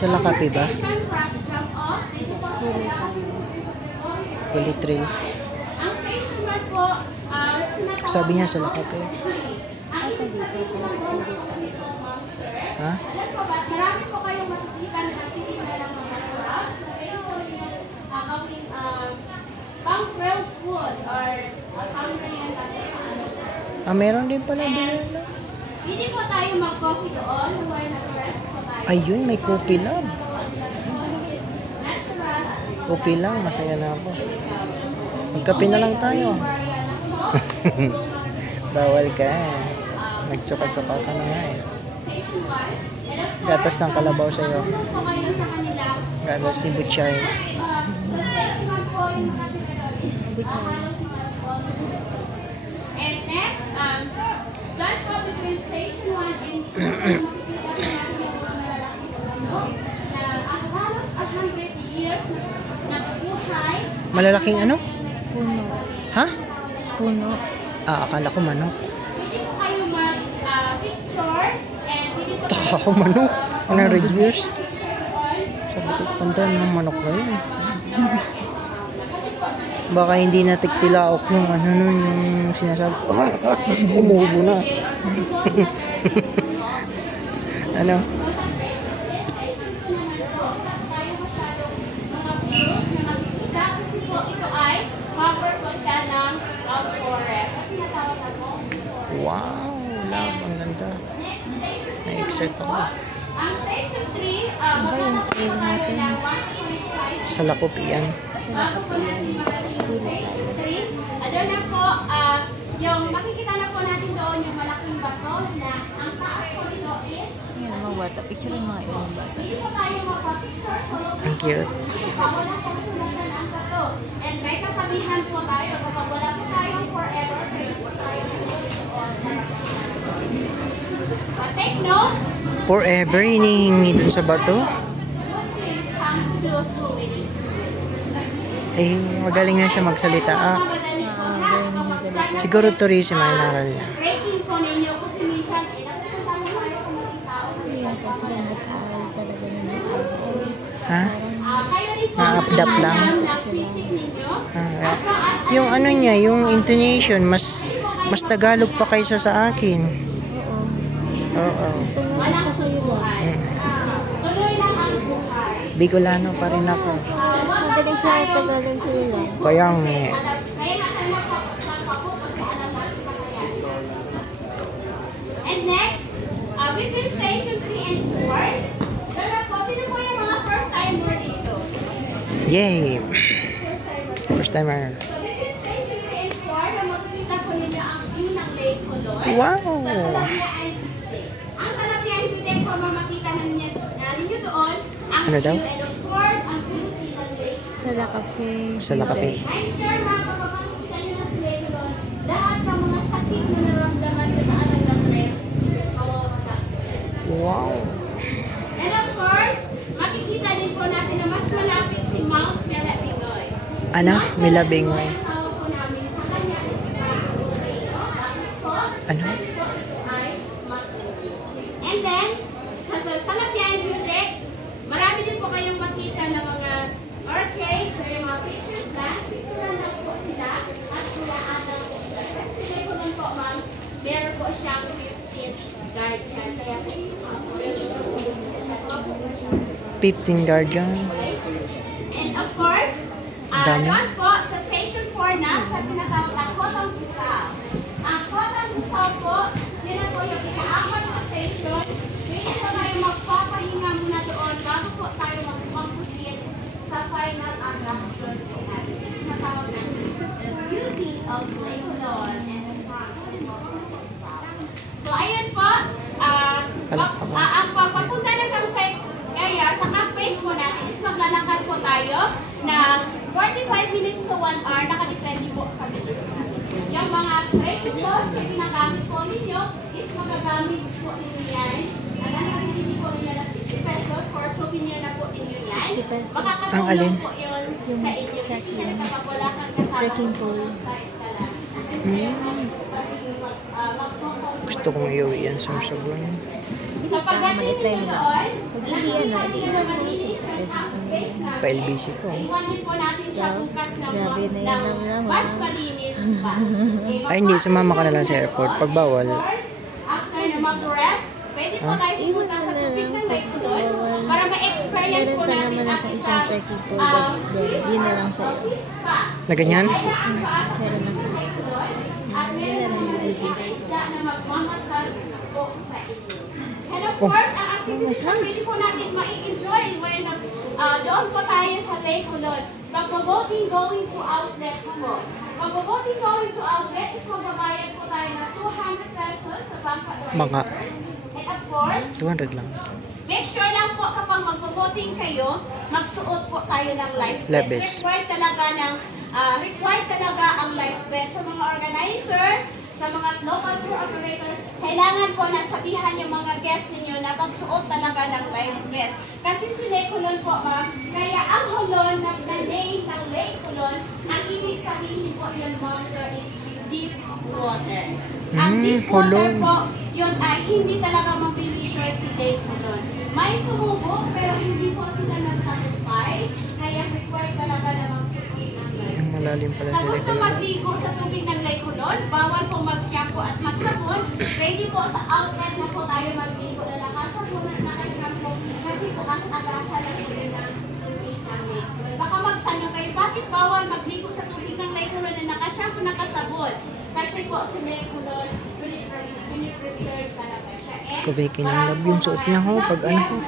Sa Lakapi ba? Kulit Trail. Sabi niya sa Lakapi. Ha? Marami po kayong makikita na natitinda ng mga products. Pang grilled food or pang-grilled sa ano. Meron din pala din. Hindi po tayo mag-coffee doon. Ayun, may coffee lang. Coffee lang, masaya na ako. Magkape na lang tayo. Bawal ka. Nagtsuka-tsuka ka na nga eh. Gatas ng kalabaw sa'yo. Gatas ni Butchay. And next, blood flow between station 1 and 2. Halos 100 years na buhay. Malalaking ano? Puno. Ha? Puno. Akala ko manok. Pwede po kayo mag-picture and pwede po Taka ko manok. 100 years. Sabi ko, tandaan ng manok na yun. Baka hindi na tigtilaok yung ano nun, yung sinasabi. Umuubo na. Ano? Wow, love, ang ganda. Na-excite ako. Ang station 3, Ba yung trail natin? Sa Lakapi yan. Sa Lakapian. Kulay tayo. Ano na po, yung makikita na po natin doon yung malaking bato na ang taas po nito is Ayan, mga bata. Picture yung mga ibang bata. hindi po tayo mapapicture so Ang cute. wala po kasunatan ang bato. And may kasabihan po tayo, kapag wala po tayong forever, pwede po tayo take note, Forever, hinihingi dun sa bato. please come close to it. Eh, magaling na siya magsalita. Madali po ha, kapag start Siguro tourism ay naral niya. breaking po ninyo kasi minsan napupunta mo tayo sa mga tao. Ayan, kasi lang nag-aaral talaga na nag-aaral. Ha? Kayo rin po Na-adapt lang. na basic ninyo. Yung ano niya, yung intonation, mas Tagalog pa kaysa sa akin. Oo. Oo. Gusto mo Walang kasi yun. subukan. Tuloy lang ang buhay. Bicolano pa rin ako. Mas magaling siya Tagalog sa ilan. Kaya nga. Kaya nga tayo magpapapokus sa alam natin yan. And next, between station 3 and 4, sino po yung mga first timer dito? Yay! First timer. So between station 3 and 4, na makikita po ninyo ang view ng Lake Color. Wow! Sa Salapia and Butte. Ang Salapia and Butte po makikita ninyo doon ang Ano daw? view and of course ang beauty ng lake. Sa Lakapi. Sa Lakapi. I'm sure na kapag makikita nyo ng lake doon, lahat ng mga sakit na naramdaman nyo sa anong trip, mawawala. Wow! And of course, makikita din po natin na mas malapit si Mount Melapingoy. Ano? Milabingoy. Ang tawag po namin sa kanya is Mount Volcano. Ano? And then, sa Salapia and Butte, marami din po kayong makita ng mga orchids or yung mga picture plant. Picturean lang po sila at kulaan lang po sila. Kasi ko nun po, ma'am, meron po siyang 15 guardian. Kaya po, 15 guardian. and of course, Dami. doon po sa Station 4 na sa tinatawag na Kotang Pusaw. Ang Kotang Pusaw po, yun na po yung ika-apat na station. Pwede po tayo magpapahinga muna doon bago po tayo mag-composite sa final attraction po natin. Yung tinatawag na Beauty of Lake Lon and the Kotang Pusaw. So, ayun po. Ang papunta ng campsite area sa campus po natin is maglalakad po tayo ng 45 minutes to 1 hour, nakadepende po sa bilis natin. Yung mga credit codes na ginagamit po ninyo is magagamit po ninyo yan. At ang nabili po ninyo na 60 pesos for souvenir na po ninyo yan. 60 pesos. Ang Makakatulong alin? po yun Yung sa inyo. trekking. Kapag wala kang kasama Trekking pole. Gusto kong iuwi yan sa Sorsogon. So pagdating Ma-try nyo nila. doon, Pag hindi yan, hindi ilan po 6 pesos lang yun. Pa-LBC ko. iwanin po natin siya bukas ng Grabe na yan ang laman. mas malinis pa. Ay, hindi. Sumama ka na lang sa airport. Pag bawal. After na mag-rest, pwede po tayo pumunta sa tubig ng Lake Hulon para ma-experience Meron po pa natin naman ang ako isang isang trekking po doon. Yun na lang sa'yo. spa. Na ganyan? Meron ako. At meron Yun na lang po yung isang bibig. isda na magmamasage po sa inyo. And of course, ang activities na pwede po natin ma-enjoy when doon po tayo sa Lake Hulon. Pag-boating going to outlet po. Pag-boating going to outlet is magbabayad po tayo ng 200 pesos sa Bangka Mga And of course, 200 lang. make sure lang po kapag magpo-voting kayo, magsuot po tayo ng life Life vest. vest. Required talaga ang life vest sa mga organizer, sa mga local tour operator. Kailangan po nasabihan yung mga guests ninyo na magsuot talaga ng life vest. Kasi si Lake Hulon po, ma'am, kaya ang Hulon na name ng Lake Hulon, ang ibig sabihin po yun, monster, is deep water. Ang deep water Hulon. po, yun ay hindi talaga mapilisure si Lake Hulon. May sumubok pero hindi po sila nagtagumpay, kaya required talaga na magsuot ng life. Ang malalim pala Sa sila. gusto magligo sa tubig ng Lake Hulon, bawal po mag-shampoo at magsabon. Ready po sa outlet na po tayo magligo na nakasabon at nakashampoo kasi po ang agasan ng tubig ng tubig ng Lake Hulon. Baka magtanong kayo, bakit bawal magligo sa tubig ng Lake Hulon na nakashampoo, nakasabon? Kasi po sa Lake Hulon, preserve talaga siya. And Kubikin ng love yung suot niya ho. Pag ano ho.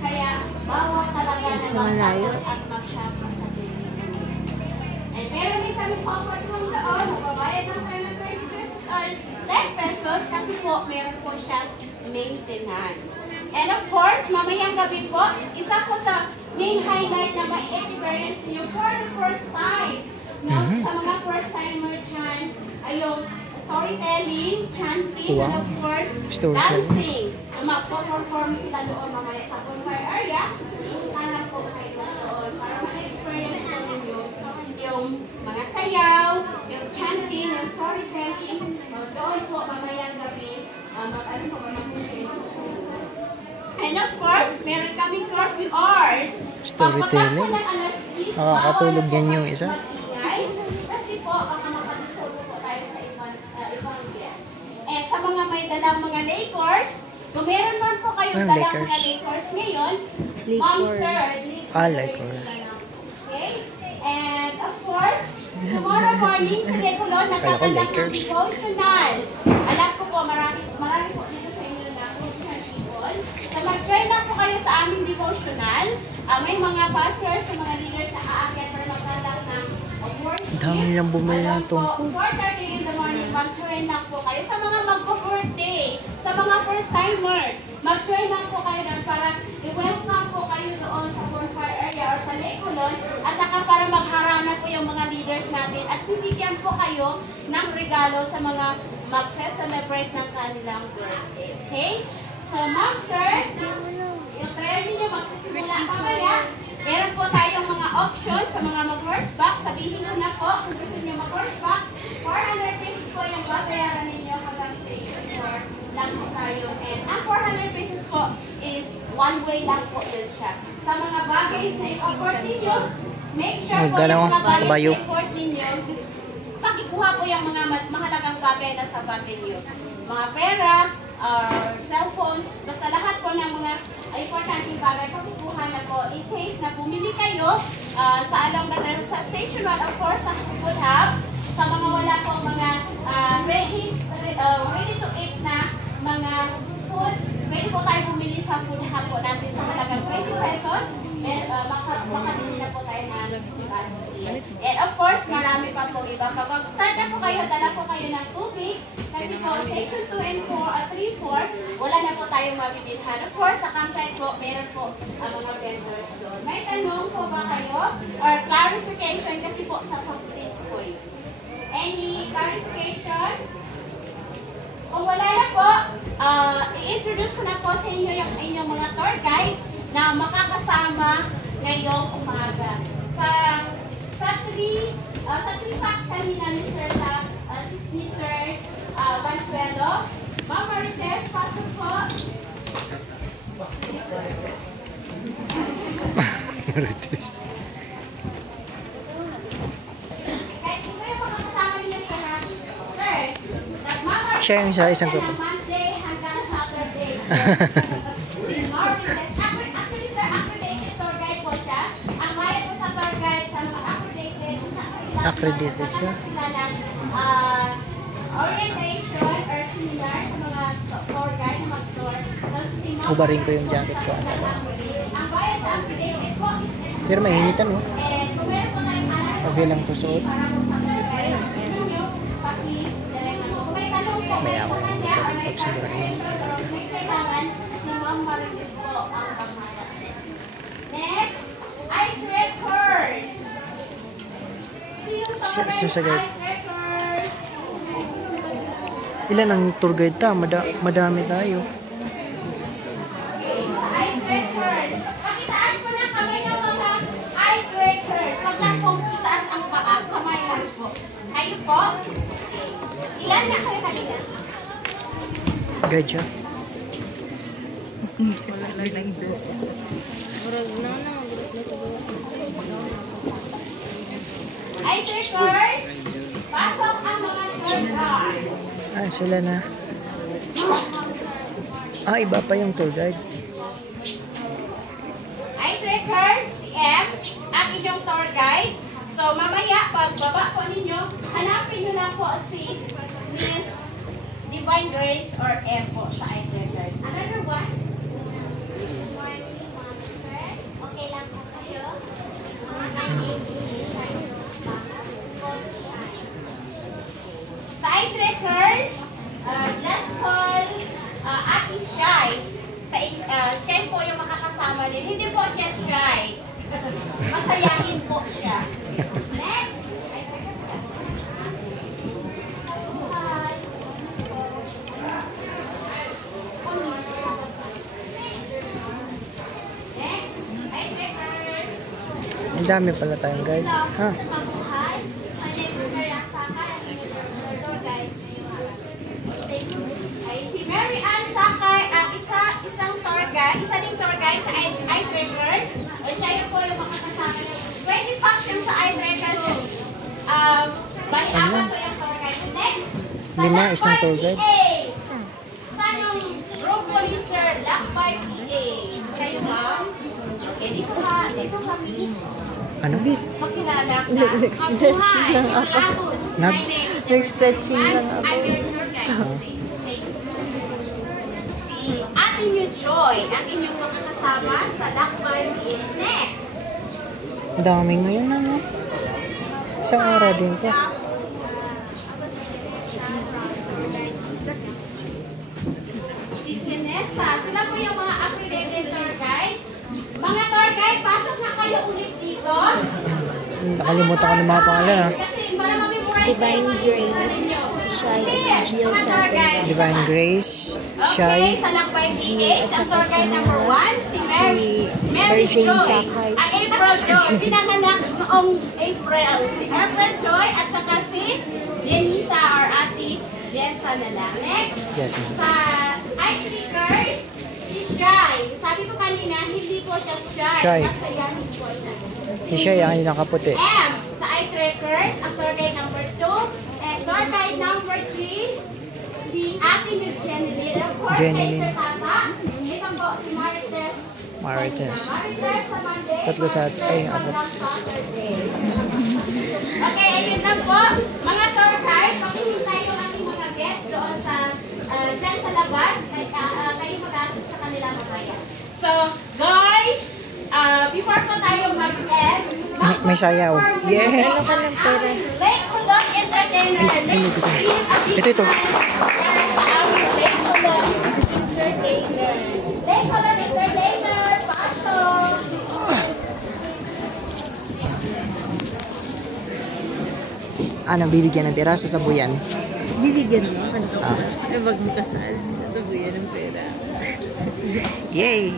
kaya bawal talaga na Sa malayo. magsabon at mag-shampoo sa tubig. And meron din kami offer from doon. Magbabayad lang tayo ng 20 pesos or 10 pesos kasi po meron po siyang maintenance. And of course, mamayang gabi po, isa po sa main highlight na ma-experience niyo for the first time. No? Sa mga first-timer dyan, ay yung storytelling, chanting, Wow. and of course, Storytelling. dancing. Na magpo-perform sila doon mamaya sa bonfire area. Hanap po kayo doon para ma-experience na ninyo yung mga sayaw, yung chanting, yung storytelling. Doon po mamayang gabi, mag-ano po ba And of course, meron kaming curfew hours. Storytelling. Pagpagkat po ng alas 10, Nakakatulog bawal yan po yung isa. mag-ingay. Kasi po, baka makadisturbo po tayo sa ibang guest. Eh, sa mga may dalang mga Lakers, kung meron man po kayong Anong dalang Lakers? mga Lakers ngayon, Lakers. Ma'am Sir, Lakers. Okay? And of course, tomorrow morning sa Lecolon, nagkakandak ng Lakers. devotional. Alam ko po, marami po dito sa inyo na Christian people. So mag-join lang po kayo sa aming devotional. May mga pastors, sa mga leaders na aakyat para magkandak ng worship. Dami nilang bumili ng tungkol. 4:30 in the morning, mag-join lang po kayo. Sa mga magpo-birthday, sa mga first-timer, mag-join lang po kayo doon para i-welcome po kayo doon sa bonfire area or sa Lecolon at saka para magharana po yung mga leaders natin at bibigyan po kayo ng regalo sa mga magse-celebrate ng kanilang birthday. Okay? So, ma'am, sir, yung trail ninyo magsisimula mamaya. Meron po tayong mga options sa mga mag-horseback. Sabihin ko na po, kung gusto niyo mag-horseback, 400 pesos po yung babayaran ninyo hanggang station 4 lang po tayo. And ang 400 pesos po is one way lang po yun siya. Sa mga bagay sa i-afford ninyo, make sure po Magkano yung mga bagay kabayo? sa i-afford ninyo, pakikuha po yung mga mahalagang bagay na sa bagay niyo. Mga pera, or cellphone, basta lahat po ng mga importanteng bagay, pakikuha na po. In case na bumili kayo sa along sa station 1, of course, sa food hub, sa mga wala po mga ready to eat na mga food, pwede po tayo bumili sa food hub po natin sa halagang 20 pesos. And makabili na po tayo ng And of course, marami pa po iba. Kapag start na po kayo, dala po kayo ng tubig. Kasi po, section 2 and 4, 3, 4, wala na po tayong mabibilhan. Of course, sa campsite po, meron po ang mga vendors doon. May tanong po ba kayo? Or clarification kasi po sa complete po. Any clarification? Kung wala na po, i-introduce ko na po sa inyo yung inyong mga tour guide na makakasama ngayong umaga. Sa 3 packs kanina ni Sir sa Mr. Bansuelo. Ma'am Marites, pasok po. Marites. Kahit kung kayo makakasama niyo siya na, sir, Ma'am Marites, Siya yung sa isang grupo. Monday hanggang Saturday. Si Marites, actually sir, accredited tour guide po siya. Ang bayad po sa tour guide sa mga accredited, Accredited siya? sila ng orientation or seminar sa mga tour guide na mag-tour. Tapos si Ma'am Ubarin ko yung jacket ko. ang bayad sa accredited po is Pero mainitan mo. and kung meron po tayong anak Pag lang po suot. para po sa tour guide, ninyo, paki-direct na po. Kung may tanong po May kayo ako sa kanya or may pagsimula yun. clarification or may kailangan, si Ma'am Marites po ang pagmana. Next, eye trackers. Sa guide. Eye trackers. Ilan ang tour guide ta? Madami tayo. Eye trackers. Pakitaas po ng kamay ng mga eye trackers. Huwag lang pong itaas ang paa. Kamay lang po. Kayo po. Ilan na kayo kanina? Guide siya. Eye trackers. Pasok ang mga tour guide. Sila na. Iba pa yung tour guide. Eye trackers, si M, ang inyong tour guide. So, mamaya, pagbaba po ninyo, hanapin nyo na po si Miss Divine Grace or M po sa eye trackers. Another one? Okay lang po kayo. Sa eye trackers, just call Ate Shy. Siya po yung makakasama din. Hindi po siya shy. Masayahin po siya. Next. Next. Eye trackers. Ang dami pala tayong guide. Ha? Mabuhay. My name is Mary Ansaka. Ang inyong tour guide ngayong araw. Ay, si Mary Ann Sakay, isang tour guide, isa ding tour guide sa eye trackers. Ay, siya yung po yung makakasama niyo. 20 bucks yung sa eye trackers. Bali, apat po yung tour guide. Next. sa Lima, Lakbay isang tour guide. PA. Sanong broccoli sir, Lakbay PA. Kayo ma'am? Okay, dito kami. Ano? Makilala ka. Mabuhay. Ahos. My name is Nag-stretching lang ako. I'm your tour guide. Thank you. Si Ate New Joy, ang inyong makakasama sa Lakbay PA. Next. Ang dami ngayon ano? Isang araw din to. Si Chinesa, sila po yung mga accredited tour guide. Mga tour guide, pasok na kayo ulit dito. Nakalimutan ko ng mga pangalan ha. Kasi para mamemorize Divine kayo, Grace, ninyo. si Shai, Yes, si Jill mga tour guide. Divine Grace, Okay, Shy, sa Lakbay PA, ang tour guide number 1, si Mary Mary Jane Joy. Sakay. Ang April Joy, pinanganak noong April. Si April Joy at saka si Jenisa or Ate Jessa na lang. Next, Jasmine. sa eye trackers, si Shy. Sabi ko kanina, hindi po siya Shy. Shy. Masayahin po siya. Si Shy ang nakaputi. M, sa eye trackers, ang tour guide number 2. And tour guide number 3, si Ate New Jenny. Of course, Jenny. kay Sir Tata. Ito po, si Marites. Marites. Marites sa Monday. Tatlo sa apat. Saturday. Okay, ayun lang po. Mga tour guide, pakihintay yung ating mga guests doon sa, dyan sa labas. Kayo mag-assist sa kanila mamaya. So, guys, before po tayo mag-end, May sayaw. Yes! Ano ka ng pera? Lake Kulot Entertainer. Let's give a big Ito. para sa aming Lake Kulot Entertainer. Lake Kulot Entertainer, pasok! Bibigyan ng tira sa sabuyan. Bibigyan mo. Ano ka ba? Eh, wag mo kasal. Sasabuyan ng pera. Yay!